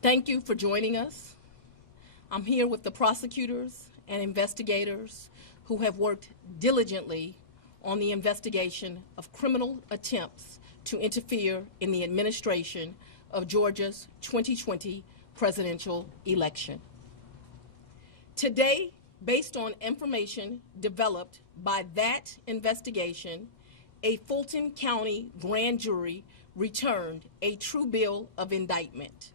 Thank you for joining us. I'm here with the prosecutors and investigators who have worked diligently on the investigation of criminal attempts to interfere in the administration of Georgia's 2020 presidential election. Today, based on information developed by that investigation, a Fulton County grand jury returned a true bill of indictment,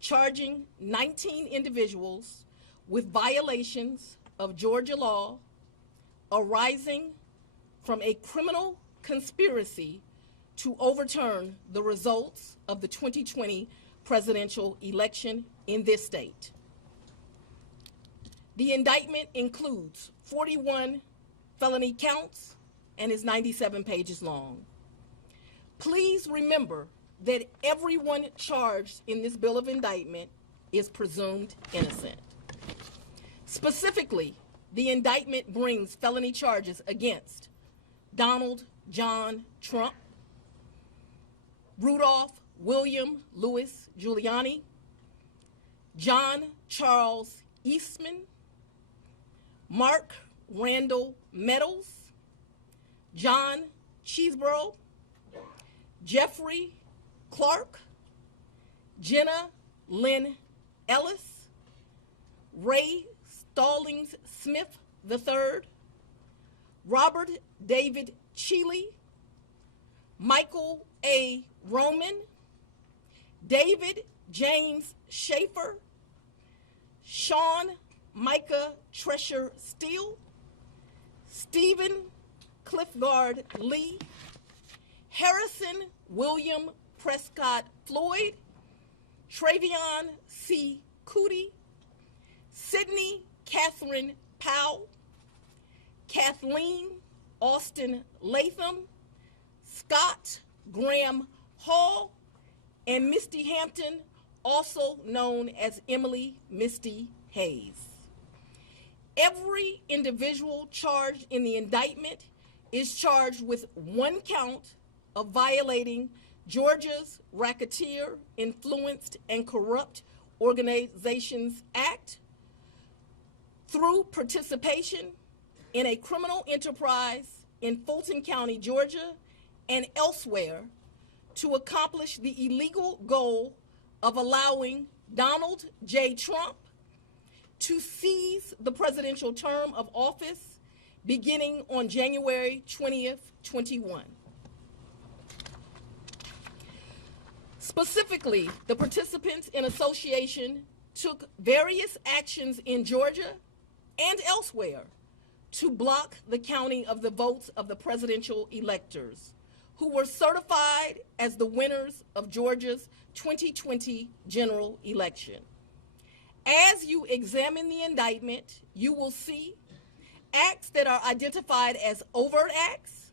charging 19 individuals with violations of Georgia law arising from a criminal conspiracy to overturn the results of the 2020 presidential election in this state. The indictment includes 41 felony counts and is 97 pages long. Please remember that everyone charged in this bill of indictment is presumed innocent. Specifically, the indictment brings felony charges against Donald John Trump, Rudolph William Louis Giuliani, John Charles Eastman, Mark Randall Meadows, John Cheeseborough, Jeffrey Clark, Jenna Lynn Ellis, Ray Stallings Smith III, Robert David Cheeley, Michael A. Roman, David James Schaefer, Sean Micah Tresher Steele, Stephen Cliffgard Lee, Harrison William Prescott Floyd, Travion C. Cootie, Sydney Catherine Powell, Kathleen Austin Latham, Scott Graham Hall, and Misty Hampton, also known as Emily Misty Hayes. Every individual charged in the indictment is charged with one count of violating Georgia's Racketeer, Influenced, and Corrupt Organizations Act through participation in a criminal enterprise in Fulton County, Georgia, and elsewhere to accomplish the illegal goal of allowing Donald J. Trump to seize the presidential term of office beginning on January 20th, 21. Specifically, the participants in association took various actions in Georgia and elsewhere to block the counting of the votes of the presidential electors who were certified as the winners of Georgia's 2020 general election. As you examine the indictment, you will see acts that are identified as overt acts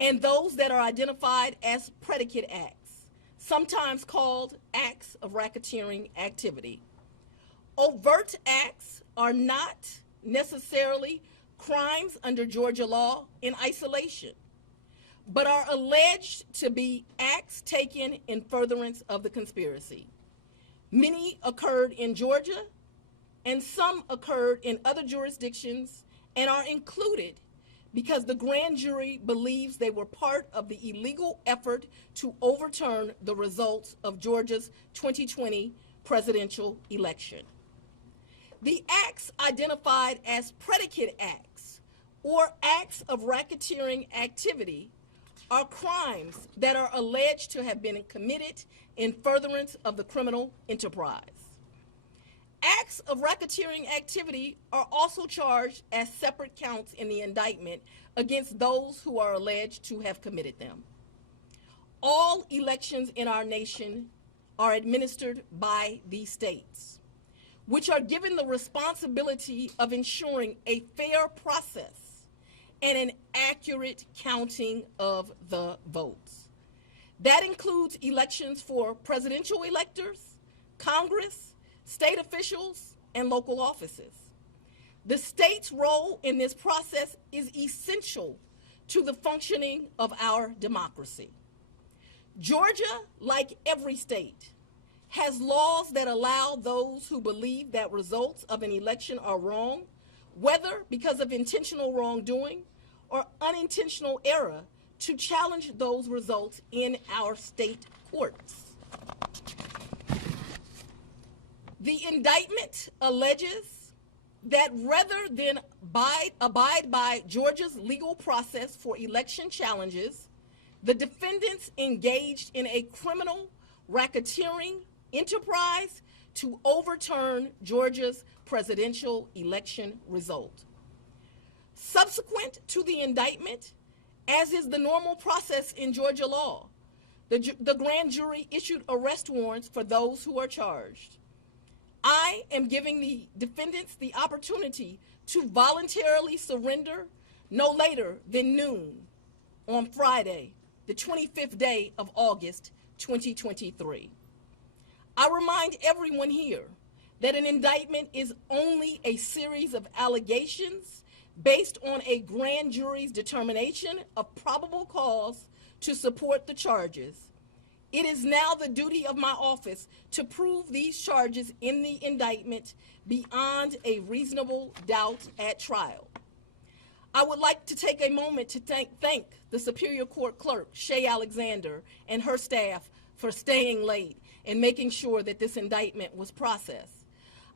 and those that are identified as predicate acts, sometimes called acts of racketeering activity. Overt acts are not necessarily crimes under Georgia law in isolation, but are alleged to be acts taken in furtherance of the conspiracy. Many occurred in Georgia, and some occurred in other jurisdictions and are included because the grand jury believes they were part of the illegal effort to overturn the results of Georgia's 2020 presidential election. The acts identified as predicate acts or acts of racketeering activity are crimes that are alleged to have been committed in furtherance of the criminal enterprise. Acts of racketeering activity are also charged as separate counts in the indictment against those who are alleged to have committed them. All elections in our nation are administered by these states, which are given the responsibility of ensuring a fair process and an accurate counting of the votes. That includes elections for presidential electors, Congress, state officials, and local offices. The state's role in this process is essential to the functioning of our democracy. Georgia, like every state, has laws that allow those who believe that results of an election are wrong, whether because of intentional wrongdoing or unintentional error, to challenge those results in our state courts. The indictment alleges that rather than abide by Georgia's legal process for election challenges, the defendants engaged in a criminal racketeering enterprise to overturn Georgia's presidential election result. Subsequent to the indictment, as is the normal process in Georgia law, the grand jury issued arrest warrants for those who are charged. I am giving the defendants the opportunity to voluntarily surrender no later than noon on Friday, the 25th day of August, 2023. I remind everyone here that an indictment is only a series of allegations based on a grand jury's determination of probable cause to support the charges. It is now the duty of my office to prove these charges in the indictment beyond a reasonable doubt at trial. I would like to take a moment to thank the Superior Court Clerk, Shay Alexander, and her staff for staying late and making sure that this indictment was processed.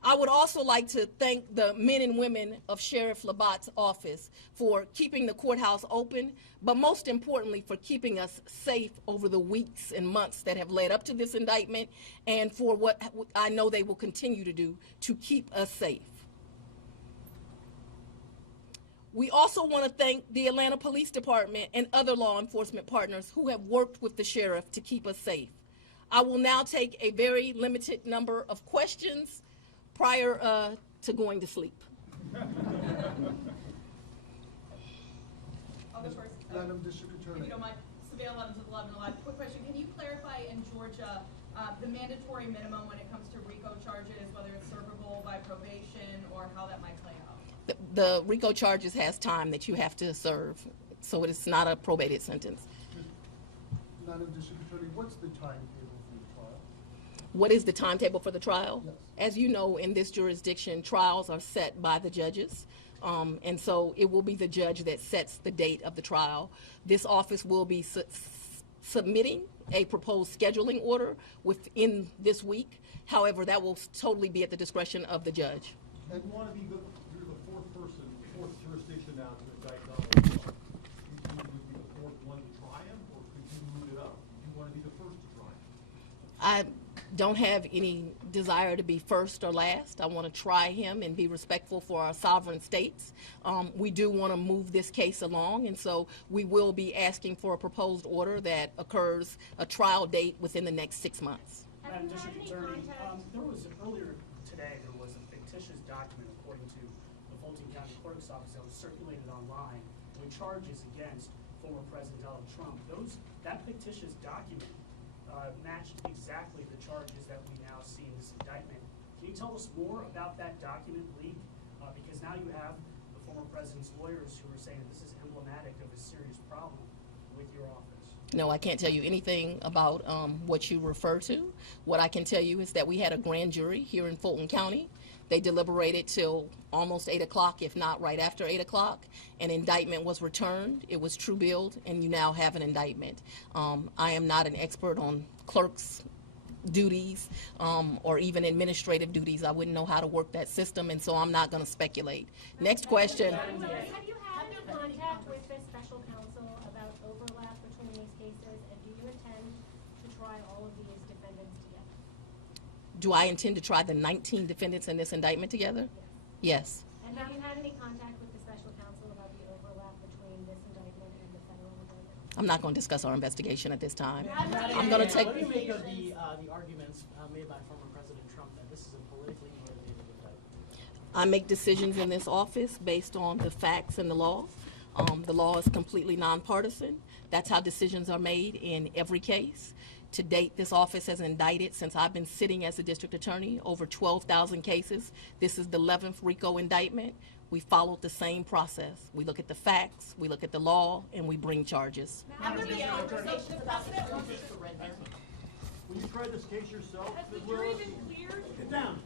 I would also like to thank the men and women of Sheriff Labatt's office for keeping the courthouse open, but most importantly for keeping us safe over the weeks and months that have led up to this indictment, and for what I know they will continue to do to keep us safe. We also want to thank the Atlanta Police Department and other law enforcement partners who have worked with the sheriff to keep us safe. I will now take a very limited number of questions prior to going to sleep. I'll go first. Madam District Attorney. If you don't mind, Surveil 11 to 11 alive. Quick question: can you clarify in Georgia the mandatory minimum when it comes to RICO charges, whether it's servable by probation or how that might play out? The RICO charges has time that you have to serve, so it's not a probated sentence. Madam District Attorney, what's the timetable for the trial? What is the timetable for the trial? Yes. As you know, in this jurisdiction, trials are set by the judges. And so it will be the judge that sets the date of the trial. This office will be submitting a proposed scheduling order within this week. However, that will totally be at the discretion of the judge. And you want to be you're the fourth person, fourth jurisdiction now to indict Donald Trump. You would be the fourth one to try him, or could you move it up? You want to be the first to try him? I don't have any desire to be first or last. I want to try him and be respectful for our sovereign states. We do want to move this case along, and so we will be asking for a proposed order that occurs a trial date within the next 6 months. Madam District Attorney, earlier today there was a fictitious document, according to the Fulton County Clerk's Office, that was circulated online with charges against former President Donald Trump. That fictitious document matched exactly the charges that we now see in this indictment. Can you tell us more about that document leak? Because now you have the former president's lawyers who are saying that this is emblematic of a serious problem with your office. No, I can't tell you anything about what you refer to. What I can tell you is that we had a grand jury here in Fulton County. They deliberated till almost 8 o'clock, if not right after 8 o'clock. An indictment was returned. It was true billed, and you now have an indictment. I am not an expert on clerks' duties or even administrative duties. I wouldn't know how to work that system, and so I'm not going to speculate. Next question. Have you had any contact with this special counsel about overlap between these cases, and do you intend to try all of these defendants together? Do I intend to try the 19 defendants in this indictment together? Yes. Yes. And have you had any contact with the special counsel about the overlap between this indictment and the federal indictment? I'm not going to discuss our investigation at this time. I'm I'm going to take. What do you make of the arguments made by former President Trump that this is a politically motivated indictment? I make decisions in this office based on the facts and the law. The law is completely nonpartisan. That's how decisions are made in every case. To date, this office has indicted, since I've been sitting as a district attorney, over 12,000 cases. This is the 11th RICO indictment. We followed the same process. We look at the facts, we look at the law, and we bring charges. Will you try this case yourself, Has the Ms. jury Willis? been cleared? Sit down.